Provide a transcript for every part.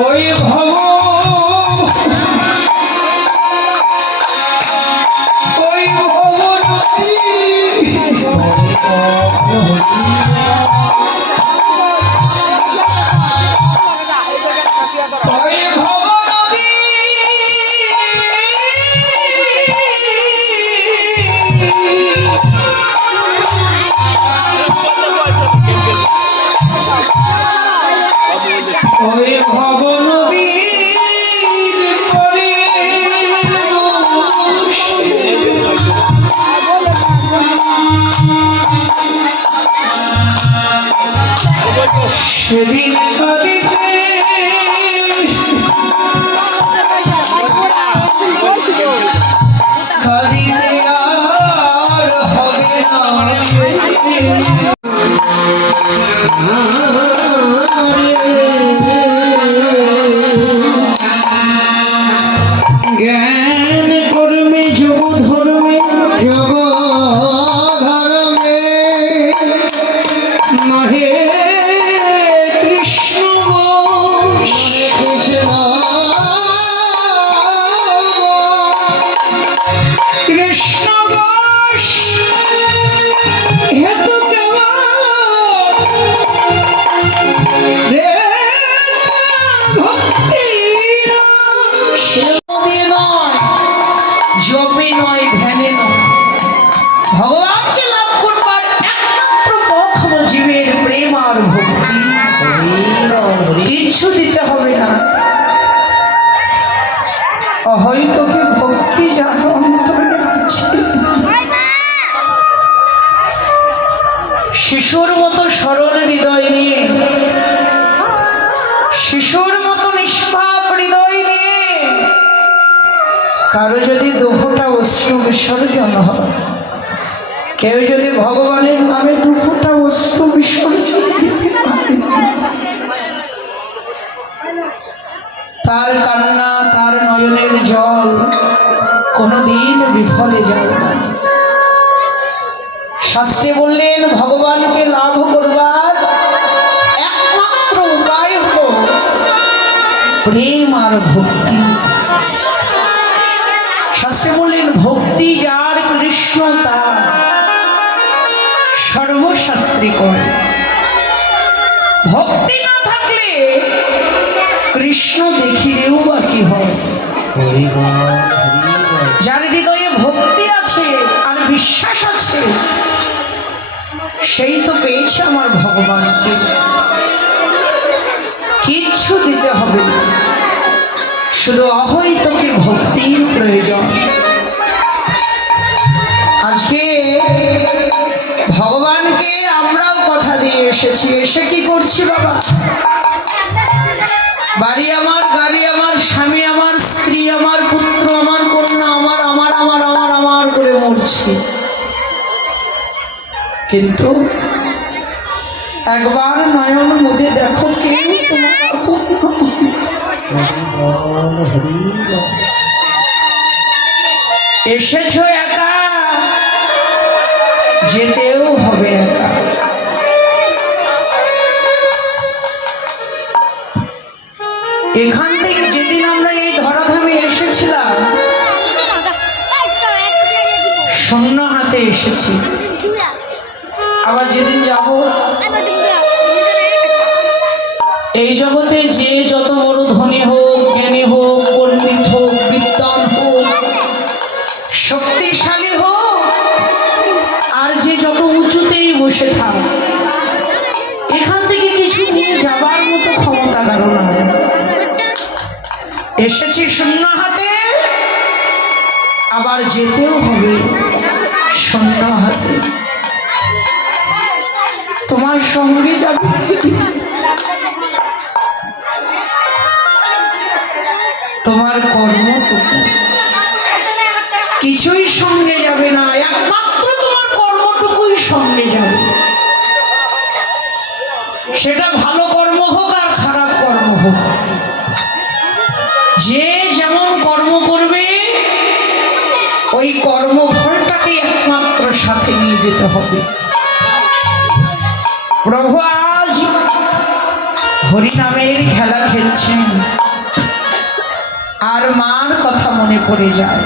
ওই ভব ওই ভব নদী ওই ভব নদী ওই ভব নদীর পরে সেদিন কাঁদিতে কাঁদিতে আর হবে না জ্ঞান কর্মে যোগ ধর্মে মহে কৃষ্ণ কৃষ্ণ হেতু জপে নয় ধ্যানে নয় ভগবানকে লাভ করবার একমাত্র পথ হলো জীবের প্রেম আর ভক্তি কিছু দিতে হবে না হয়তো কি ভক্তি যার অন্তরে আছে শিশুর মতো সরল হৃদয় নিয়ে শিশুর মতো নিষ্পাপ হৃদয় নিয়ে কারো যদি দুফোঁটা অশ্রু বিসর্জন হয় কেউ যদি ভগবানের নামে দুফোঁটা অশ্রু বিসর্জন দিতে পারে তার কান্না তার নয়নের জল কোনোদিন বিফলে যায় না শাস্ত্রে বললেন ভগবানকে লাভ করবার একমাত্র উপায় হল প্রেম আর ভক্তি শাস্ত্রে বললেন ভক্তি যার কৃষ্ণ তার সর্বশাস্ত্রে করে ভক্তি না থাকলে কৃষ্ণ দেখিলেও বা কি হয় যার হৃদয়ে ভক্তি আছে আর বিশ্বাস আছে সেই তো পেয়েছে আমার ভগবানকে কিচ্ছু দিতে হবে না শুধু অহৈতুকী ভক্তির প্রয়োজন আজকে ভগবানকে আমরাও কথা দিয়ে এসেছি এসে কি করছি বাবা বাড়ি আমার গাড়ি আমার স্বামী আমার স্ত্রী আমার পুত্র আমার কন্যা আমার আমার আমার আমার আমার করে মরছি কিন্তু একবার নয়ন মুদে দেখো কেউ তোমার এসেছো একা যেতেও হবে একা এখান থেকে যেদিন আমরা এই ধরাধামে এসেছিলাম শূন্য হাতে এসেছি আবার যেদিন যাব এই জগতে যে যত বড় ধনী হোক জ্ঞানী হোক পণ্ডিত হোক বিদ্বান হোক শক্তিশালী হোক আর যে যত উঁচুতেই বসে থাক এখান থেকে কিছু নিয়ে যাবার মতো ক্ষমতা কারণ এসেছি শূন্য হাতে আবার যেতেও হবে শূন্য হাতে তোমার সঙ্গে যাবে তোমার কর্মটুকু কিছুই সঙ্গে যাবে না একমাত্র তোমার কর্মটুকুই সঙ্গে যাবে সেটা ভালো কর্ম হোক আর খারাপ কর্ম হোক যে যেমন কর্ম করবে ওই কর্মফলটাকে একমাত্র সাথে নিয়ে যেতে হবে প্রভু আজ হরিনামের খেলা খেলছেন। করে যায়।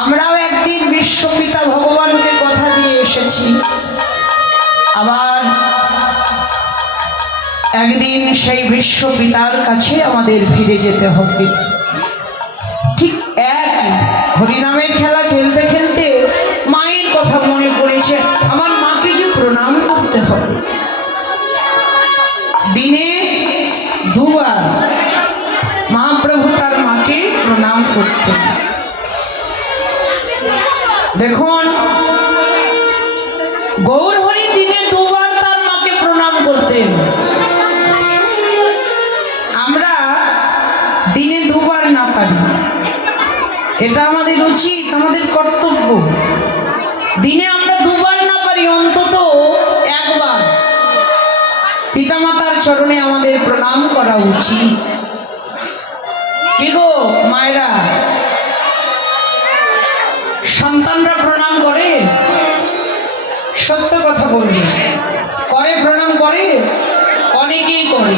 আমরাও একদিন বিশ্বপিতা ভগবানকে কথা দিয়ে এসেছি, আবার একদিন সেই বিশ্বপিতার কাছে আমাদের ফিরে যেতে হবে। ঠিক এক হরিনামের খেলা খেলতে খেলতে মায়ের কথা মনে পড়েছে, আমার মাকে যে প্রণাম করতে হবে। দিনে দুবার মহাপ্রভু তার মাকে প্রণাম করতেন। দেখুন, গৌরহরি দিনে দুবার তার মাকে প্রণাম করতেন, আমরা দিনে দুবার না পারি। এটা আমাদের উচিত, আমাদের কর্তব্য। দিনে আমরা দুবার না পারি, অন্তত একবার পিতামাতার চরণে আমাদের প্রণাম করা উচিত। কি গো মায়েরা, সন্তানরা প্রণাম করে? সত্য কথা বলবে, করে? প্রণাম করে? অনেকেই করে,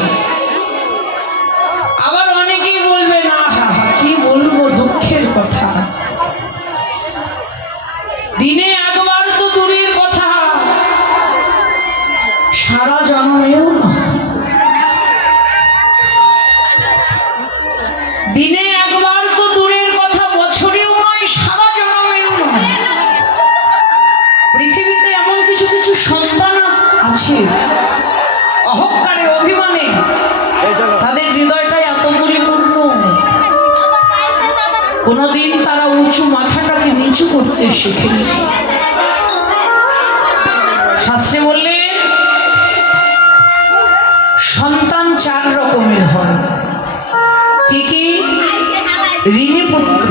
আবার অনেকেই বলবে না, হা হা কি বলবো, দুঃখের কথা। দিনে একবার তো দূরের কথা, সারা জন্মেও না। দিনে একবার তো দূরের কথা, বছরেও নয়, সারা জন্মেও নয়। পৃথিবীতে এমন কিছু কিছু সন্তান আছে, অহংকারে অভিমানে তাদের হৃদয়টাই এত পরিপূর্ণ, কোনদিন তারা উঁচু মাথাটাকে নিচু করতে শেখেনি। শাস্ত্রে বললে সন্তান চার রকমের হয়। কি কি? ঋণীপুত্র,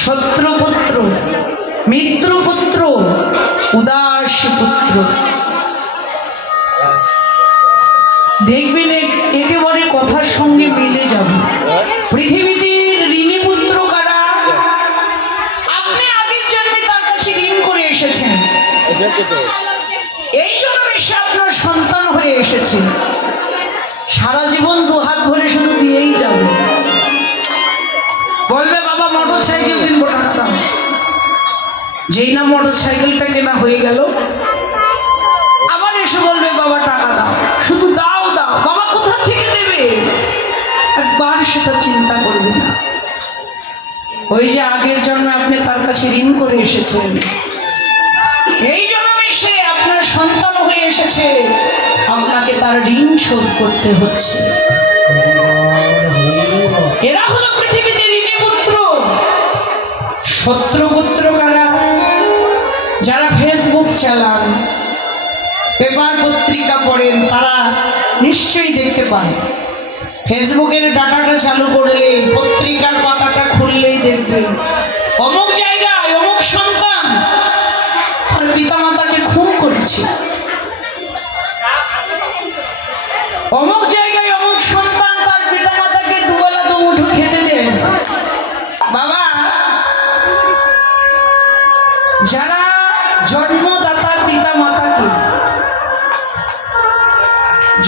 শত্রুপুত্র, মিত্রপুত্র, উদাসী পুত্র। দেখবেন একেবারে কথার সঙ্গে মিলে যাবে। পৃথিবীতে ঋণীপুত্র কারা? আপনি আগের জন্মে তার কাছে ঋণ করে এসেছেন, এই জন্য এসে আপনার সন্তান হয়ে এসেছে। সারা জীবন দুহাত ভরে শুধু দিয়েই যাবে। বলবে বাবা মোটর সাইকেল কিনবো, টাকা দাও। যেই না মোটর সাইকেলটা কেনা হয়ে গেল, আবার এসে বলবে বাবা টাকা দাও, শুধু দাও দাও। বাবা কোথা থেকে দেবে? একবার সেটা চিন্তা করবে না। ওই যে আগের জন্মে আপনি তার কাছে ঋণ করে এসেছেন, এই জন্মে সে আপনার সন্তান হয়ে এসেছে, আপনাকে তার ঋণ শোধ করতে হচ্ছে। এরা হলো পৃথিবীতে ঋণীপুত্র। শত্রুপুত্র কারা? যারা ফেসবুক চালান, পেপার পত্রিকা পড়েন, তারা নিশ্চয়ই দেখতে পান। ফেসবুকের ডাটাটা চালু করলে, পত্রিকার পাতাটা খুললেই দেখবেন অমুক জায়গায় অমুক সন্তান তার পিতামাতাকে খুন করেছে, অমুক জায়গায় অমুক সন্তান তার পিতামাতাকে দুবেলা দুমুঠো খেতে দেন। বাবা, যারা জন্মদাতা পিতামাতাকে,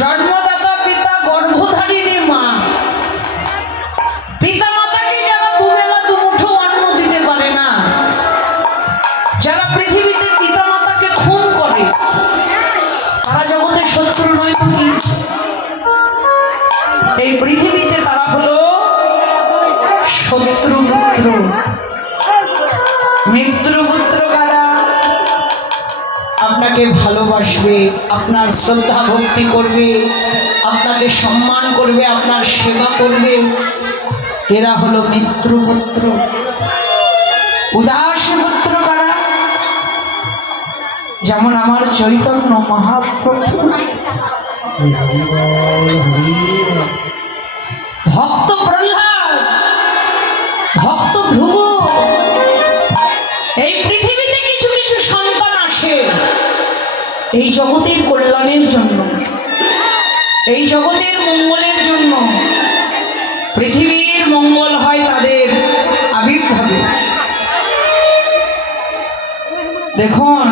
জন্মদাতা পিতা গর্ভধারিণী মা, পিতামাতাকে যারা দুবেলা দুমুঠো অন্ন দিতে পারে না, যারা পৃথিবীতে পিতামাতাকে খুন করে, তারা জগতের শত্রু নয় তো কি? এই পৃথিবীতে তারা হলো শত্রুপুত্র। মিত্রপুত্র কারা? আপনাকে ভালোবাসবে, আপনার শ্রদ্ধা ভক্তি করবে, আপনাকে সম্মান করবে, আপনার সেবা করবে, এরা হলো মিত্রপুত্র। উদাসী পুত্র কারা? যেমন আমার চৈতন্য মহাপ্রভু, ভক্ত প্রহ্লাদ, ভক্ত ধ্রুব। এই পৃথিবীতে কিছু কিছু সন্তান আসে এই জগতের কল্যাণের জন্য, এই জগতের মঙ্গলের জন্য। পৃথিবীর মঙ্গল হয় তাদের আবির্ভাবে। দেখুন,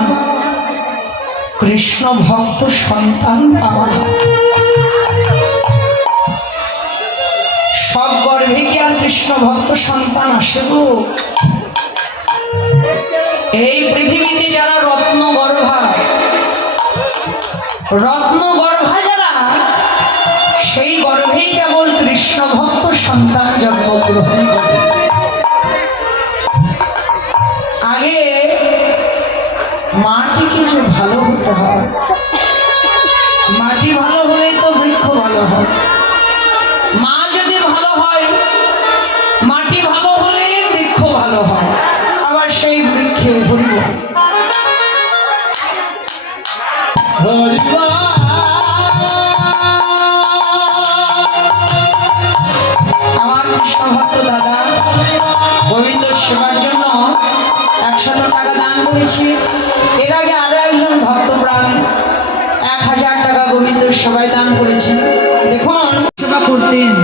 কৃষ্ণ ভক্ত সন্তান পাওয়া, সব গর্ভে কি আর কৃষ্ণ কৃষ্ণ ভক্ত সন্তান আসে গো। এই পৃথিবীতে যারা রত্ন গর্ভা যারা, সেই গর্ভেই কেবল কৃষ্ণ ভক্ত সন্তান জন্মগ্রহণ করে। আগে মাটিকে যে ভালো হতে হয়, মাটি ভালো হলেই তো বৃক্ষ ভালো হয়। মা যদি ভালো হয়, মাটি ভালো হলে বৃক্ষ ভালো হয়। আবার সেই বৃক্ষে হরিবল আমার কৃষ্ণভক্ত দাদা গোবিন্দ সেবার জন্য 100 টাকা দান করেছি। এর আগে আরো একজন ভক্তপ্রাণ 1000 টাকা গোবিন্দ সেবায় দান করেছেন। দেখুন, সেবা করতেন,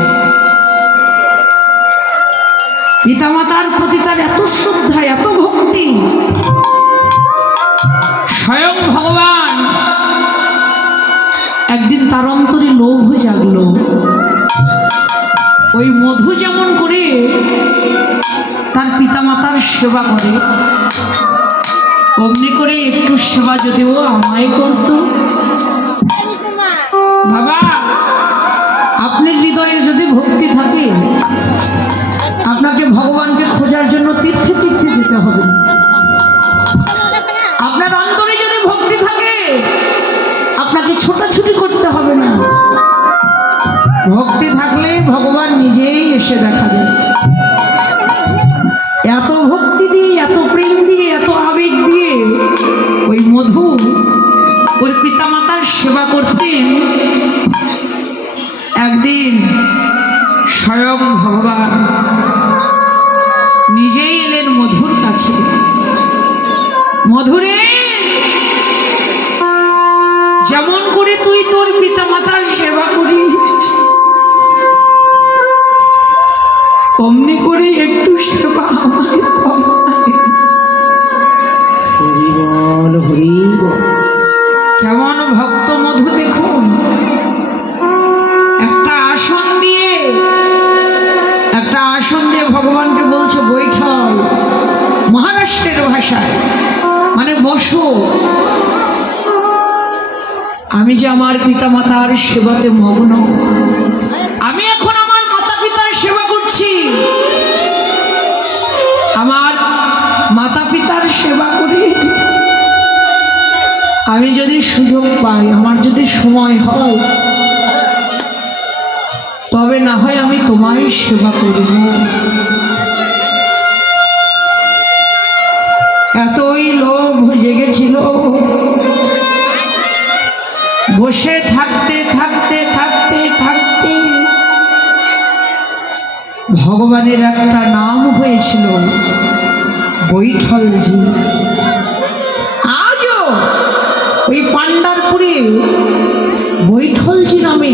পিতামাতার প্রতি তার এত শ্রদ্ধা, এত ভক্তি, স্বয়ং ভগবান একদিন তার অন্তরে লোভ জাগলো। ওই মধু যেমন করে তার পিতামাতার সেবা করে, অমনি করে একটু সেবা যদি ও আমায় করত। বাবা, আপনার হৃদয়ে যদি ভক্তি থাকে, আপনাকে ভগবানকে খোঁজার জন্য তীর্থে তীর্থে যেতে হবে না। আপনার অন্তরে যদি ভক্তি থাকে, আপনাকে ছোটাছুটি করতে হবে না। ভক্তি থাকলে ভগবান নিজেই এসে দেখা দেয়। এত ভক্তি দিয়ে, এত প্রেম দিয়ে, এত আবেগ দিয়ে ওই মধু ওর পিতামাতার সেবা করতেন। একদিন স্বয়ং ভগবান নিজেই এলেন মধুর কাছে। মধুরে, যেমন করে তুই তোর পিতামাতার সেবা করিস, অমনি করে একটু সেবা আমাকে কর। কেমন ভক্ত মধু দেখুন, একটা আসন দিয়ে ভগবানকে বলছে বৈঠল, মহারাষ্ট্রের ভাষায় মানে বসো। আমি যে আমার পিতামাতার সেবাতে মগ্ন, আমি এখন আমার মাতা পিতার সেবা করছি। আমার মাতা পিতার সেবা করি, আমি যদি সুযোগ পাই, আমার যদি সময় হয়, তবে না হয় আমি তোমায় সেবা করব। এতই লোভ জেগেছিল, বসে থাকতে থাকতে থাকতে থাকতে ভগবানের একটা নাম হয়েছিল বৈঠলজি। আজও ওই পান্ডারপুরে বৈঠলজি নামে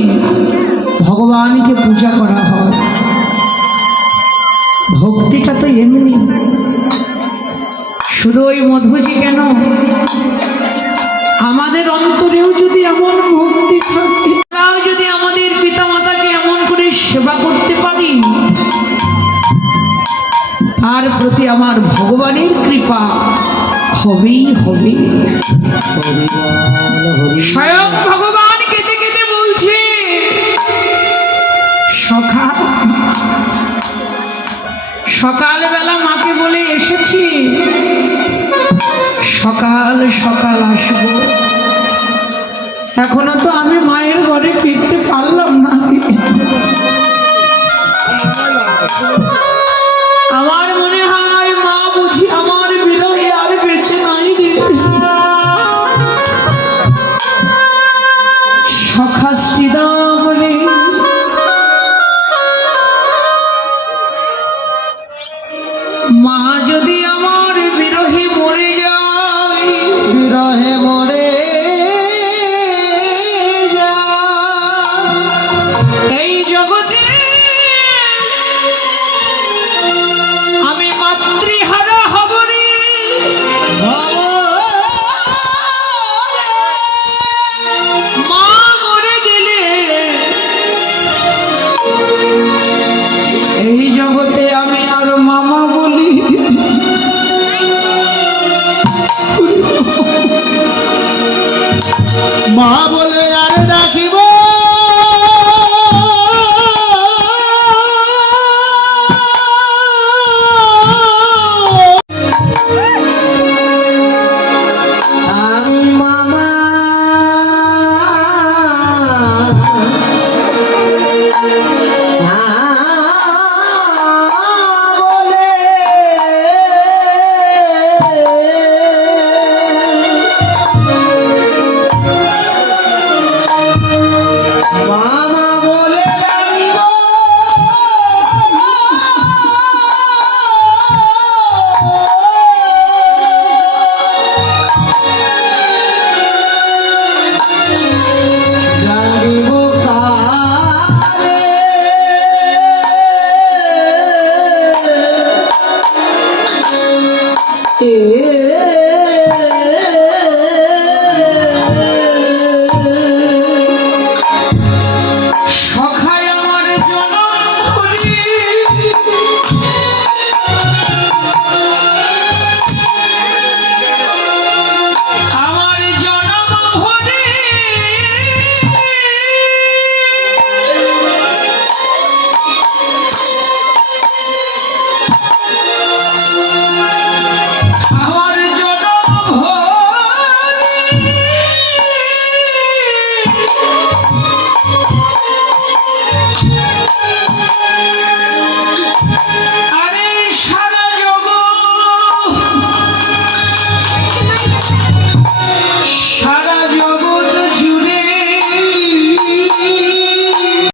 ভগবানকে পূজা করা হয়। ভক্তিটা তো এমনি, শুধু ওই মধুজি কেন, আমাদের অন্তরেও যদি এমন ভক্তি থাকে, আমরাও যদি আমাদের পিতামাতাকে এমন করে সেবা করতে পারি, তার প্রতি আমার ভগবানের কৃপা হবেই হবে। স্বয়ং ভগবান কেঁদে কেঁদে বলছে, সকালবেলা মাকে বলে এসেছি, সকাল সকাল আসবো। এখনো তো আমি মায়ের ঘরে ফিরতে পারলাম না।